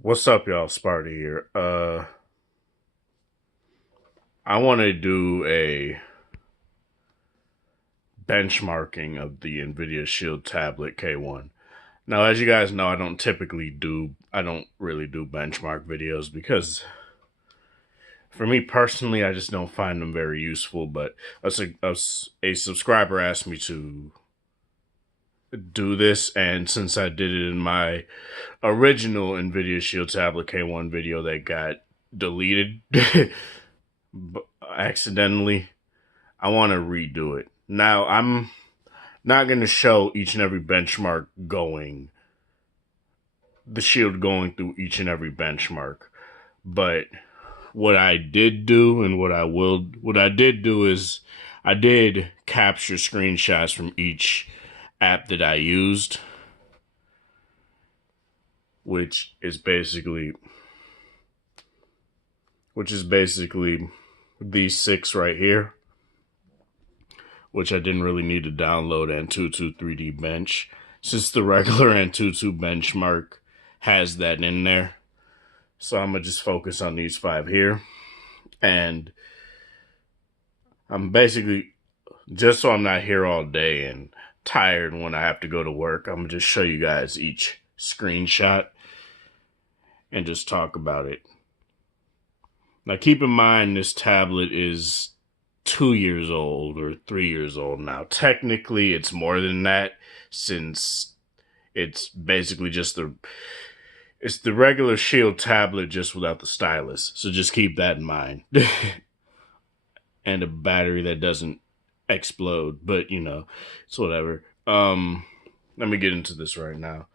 What's up, y'all? Sparty here. I want to do a benchmarking of the Nvidia Shield Tablet K1. Now, as you guys know, I don't really do benchmark videos because for me personally, I just don't find them very useful. But a subscriber asked me to do this, and since I did it in my original Nvidia Shield Tablet K1 video that got deleted accidentally, I want to redo it. Now, I'm not going to show each and every benchmark the shield going through each and every benchmark. But what I did do and what I did do is I did capture screenshots from each app that I used, which is basically, these six right here, which I didn't really need to download Antutu 3D Bench, since the regular Antutu benchmark has that in there. So I'm going to just focus on these five here. And I'm basically, just so I'm not here all day and tired when I have to go to work, I'm going to just show you guys each screenshot and just talk about it. Now keep in mind this tablet is 2 years old or 3 years old now. Technically, it's more than that, since it's basically just the regular Shield tablet just without the stylus. So just keep that in mind. And a battery that doesn't explode, but it's whatever. Let me get into this right now.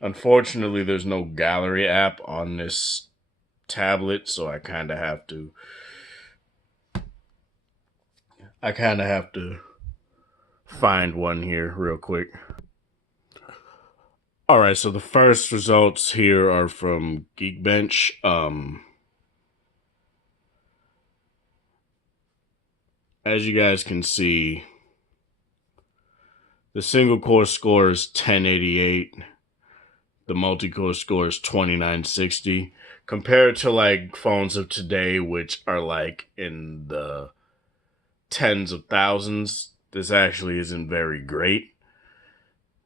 Unfortunately, there's no gallery app on this tablet, so I kind of have to find one here real quick. All right, so the first results here are from Geekbench. As you guys can see, the single core score is 1088. The multi-core score is 2960. Compared to like phones of today, which are like in the tens of thousands, this actually isn't very great.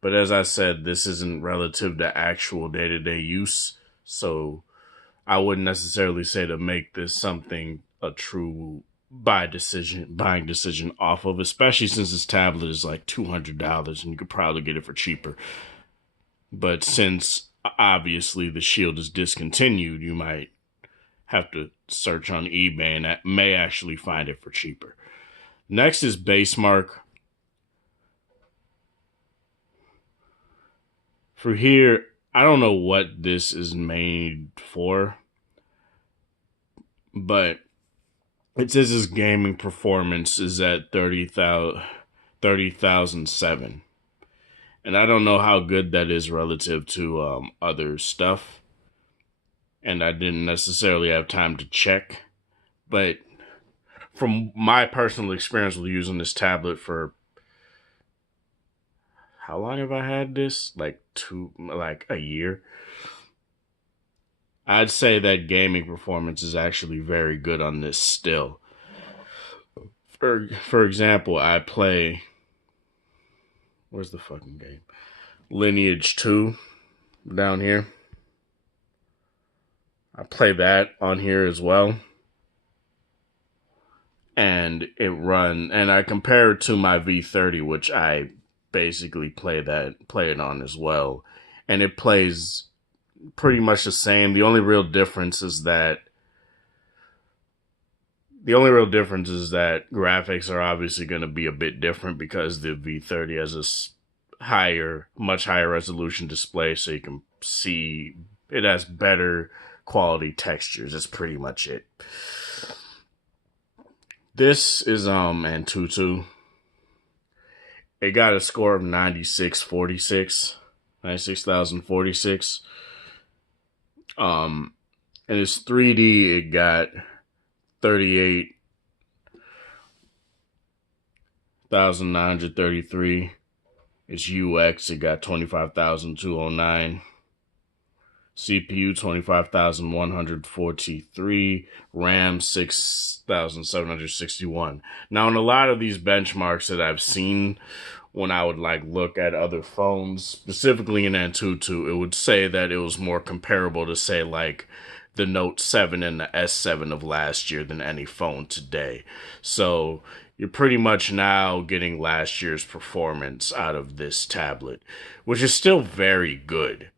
But as I said, this isn't relative to actual day-to-day use, so I wouldn't necessarily say to make this something a true buying decision off of, especially since this tablet is like $200 and you could probably get it for cheaper. But since obviously the Shield is discontinued, you might have to search on eBay and that may actually find it for cheaper. Next is Basemark. For here, I don't know what this is made for, but it says his gaming performance is at 30,007. And I don't know how good that is relative to other stuff. And I didn't necessarily have time to check. But from my personal experience with using this tablet for, how long have I had this? Like a year. I'd say that gaming performance is actually very good on this still. For example, I play, where's the fucking game? Lineage 2 down here. I play that on here as well. And I compare it to my V30, which I basically play it on as well. And it plays pretty much the same. The only real difference is that graphics are obviously going to be a bit different because the V30 has a much higher resolution display, so you can see it has better quality textures. That's pretty much it. This is Antutu. It got a score of 96,046. And it's 3D, it got 38,933. It's UX, it got 25,209. CPU 25,143, RAM 6,761. Now, in a lot of these benchmarks that I've seen, when I would like look at other phones, specifically in Antutu, it would say that it was more comparable to say like the Note 7 and the S7 of last year than any phone today. So you're pretty much now getting last year's performance out of this tablet, which is still very good.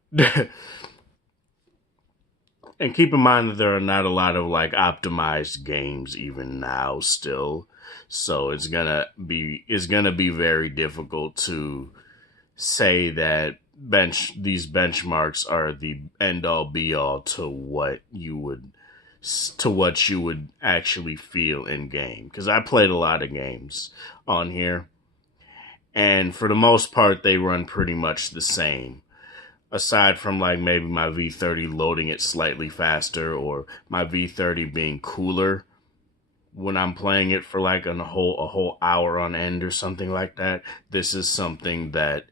And keep in mind that there are not a lot of like optimized games even now still. So it's gonna be very difficult to say that these benchmarks are the end all be all to what you would actually feel in game, because I played a lot of games on here, and for the most part they run pretty much the same, aside from like maybe my V30 loading it slightly faster or my V30 being cooler when I'm playing it for like a whole hour on end or something like that. This is something that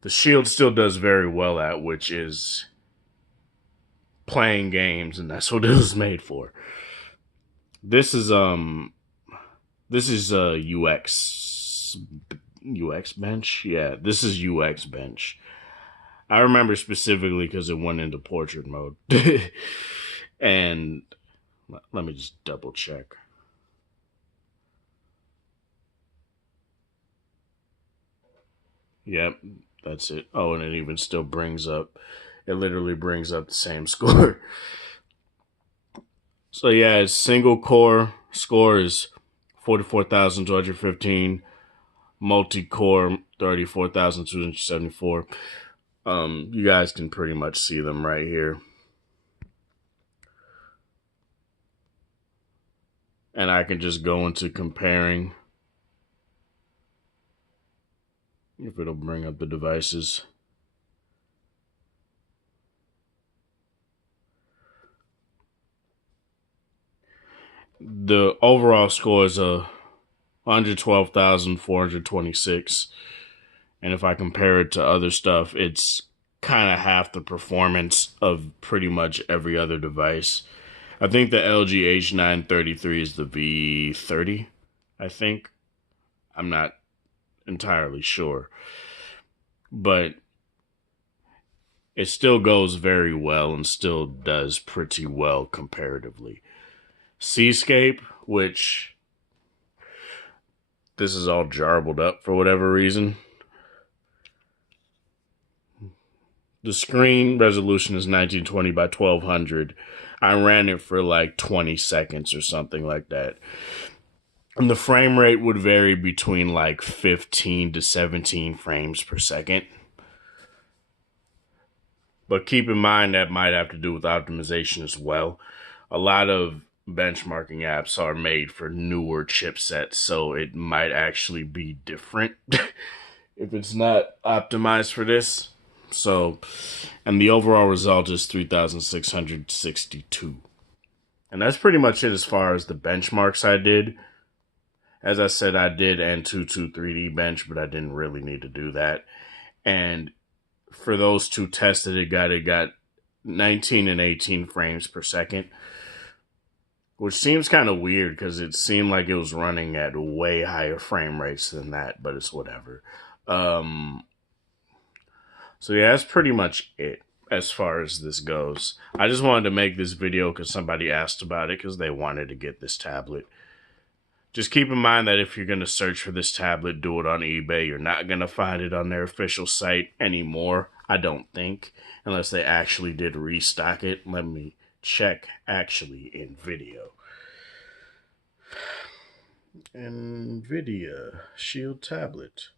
the Shield still does very well at, which is playing games, and that's what it was made for. This is UX bench. Yeah, this is UX bench. I remember specifically because it went into portrait mode. And let me just double check. Yep, that's it. Oh, and it even still brings up, it literally brings up the same score. So yeah, its single core score is 44,215. Multi-core 34,274. You guys can pretty much see them right here. And I can just go into comparing if it'll bring up the devices. The overall score is 112,426. And if I compare it to other stuff, it's kind of half the performance of pretty much every other device. I think the LG H933 is the V30, I think. I'm not entirely sure. But it still goes very well and still does pretty well comparatively. Seascape, which this is all jarbled up for whatever reason. The screen resolution is 1920 by 1200. I ran it for like 20 seconds or something like that. And the frame rate would vary between like 15 to 17 frames per second. But keep in mind that might have to do with optimization as well. A lot of benchmarking apps are made for newer chipsets, so it might actually be different if it's not optimized for this. So, and the overall result is 3,662. And that's pretty much it as far as the benchmarks I did. As I said, I did Antutu 3D bench, but I didn't really need to do that. And for those two tested, it got 19 and 18 frames per second, which seems kind of weird because it seemed like it was running at way higher frame rates than that, but it's whatever. So yeah, that's pretty much it as far as this goes. I just wanted to make this video because somebody asked about it because they wanted to get this tablet. Just keep in mind that if you're going to search for this tablet, do it on eBay. You're not going to find it on their official site anymore, I don't think, unless they actually did restock it. Let me check actually in video. Nvidia Shield tablet.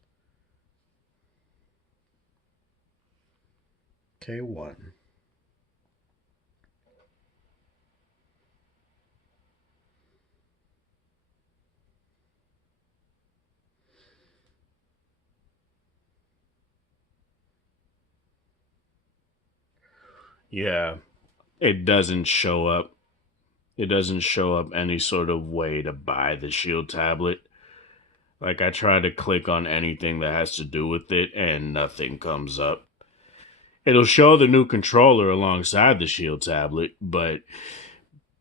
K1. Yeah, it doesn't show up. It doesn't show up any sort of way to buy the Shield tablet. Like, I try to click on anything that has to do with it, and nothing comes up. It'll show the new controller alongside the Shield tablet, but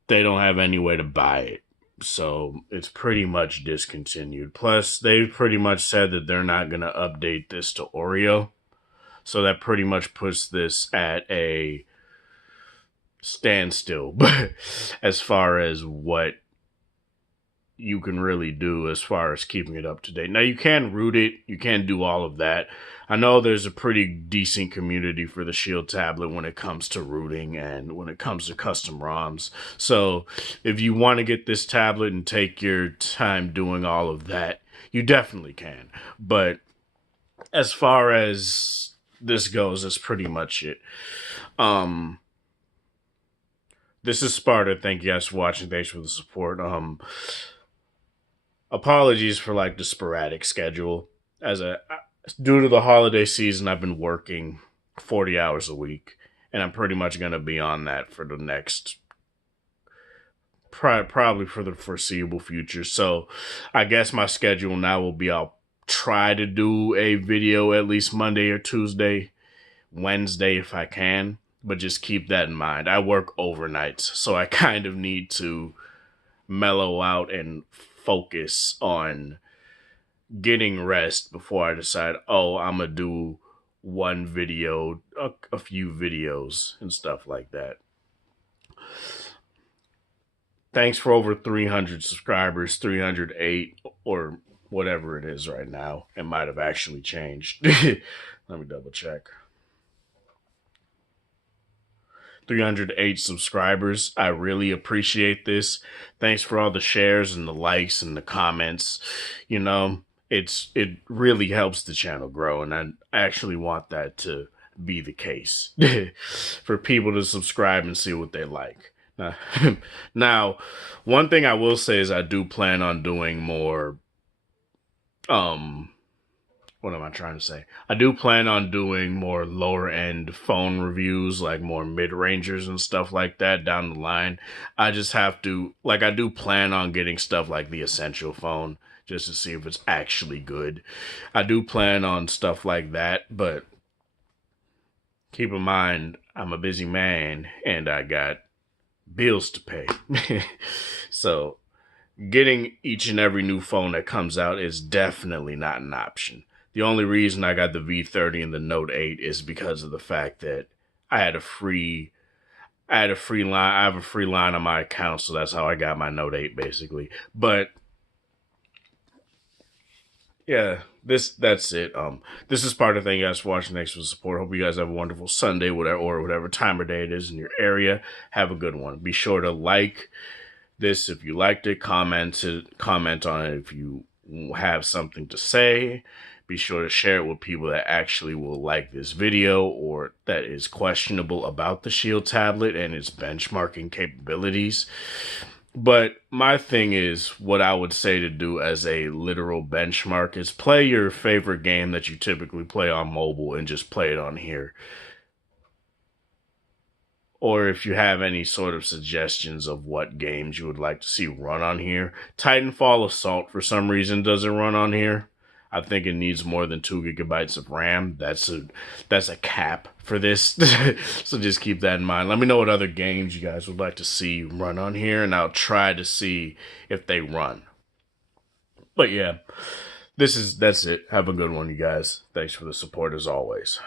they don't have any way to buy it. So it's pretty much discontinued. Plus, they've pretty much said that they're not going to update this to Oreo. So that pretty much puts this at a standstill as far as what you can really do as far as keeping it up to date. Now, you can root it, you can do all of that. I know there's a pretty decent community for the Shield tablet when it comes to rooting and when it comes to custom ROMs. So if you want to get this tablet and take your time doing all of that, you definitely can. But as far as this goes, that's pretty much it. This is Sparta. Thank you guys for watching. Thanks for the support. Apologies for like the sporadic schedule. Due to the holiday season, I've been working 40 hours a week, and I'm pretty much going to be on that for the next probably for the foreseeable future. So I guess my schedule now will be I'll try to do a video at least Monday or Tuesday, Wednesday if I can, but just keep that in mind. I work overnights, so I kind of need to mellow out and focus on getting rest before I decide, oh, I'm going to do one video, a few videos and stuff like that. Thanks for over 300 subscribers, 308 or whatever it is right now. It might have actually changed. Let me double check. 308 subscribers. I really appreciate this. Thanks for all the shares and the likes and the comments. You know, it really helps the channel grow, and I actually want that to be the case for people to subscribe and see what they like. Now, one thing I will say is I do plan on doing more what am I trying to say? I do plan on doing more lower end phone reviews, like more mid-rangers and stuff like that down the line. I just have to, like, I do plan on getting stuff like the Essential phone just to see if it's actually good. I do plan on stuff like that, but keep in mind, I'm a busy man and I got bills to pay. So getting each and every new phone that comes out is definitely not an option. The only reason I got the V30 and the Note 8 is because of the fact that I have a free line on my account, so that's how I got my Note 8 basically. But yeah, that's it. This is part of the thing, guys, for watching. Thanks for the support. Hope you guys have a wonderful Sunday, whatever time of day it is in your area. Have a good one. Be sure to like this if you liked it. Comment on it if you have something to say. Be sure to share it with people that actually will like this video or that is questionable about the Shield tablet and its benchmarking capabilities. But my thing is, what I would say to do as a literal benchmark is play your favorite game that you typically play on mobile and just play it on here. Or if you have any sort of suggestions of what games you would like to see run on here. Titanfall Assault, for some reason, doesn't run on here. I think it needs more than 2 gigabytes of RAM. That's a cap for this. So just keep that in mind. Let me know what other games you guys would like to see run on here, and I'll try to see if they run. But yeah, that's it. Have a good one, you guys. Thanks for the support as always.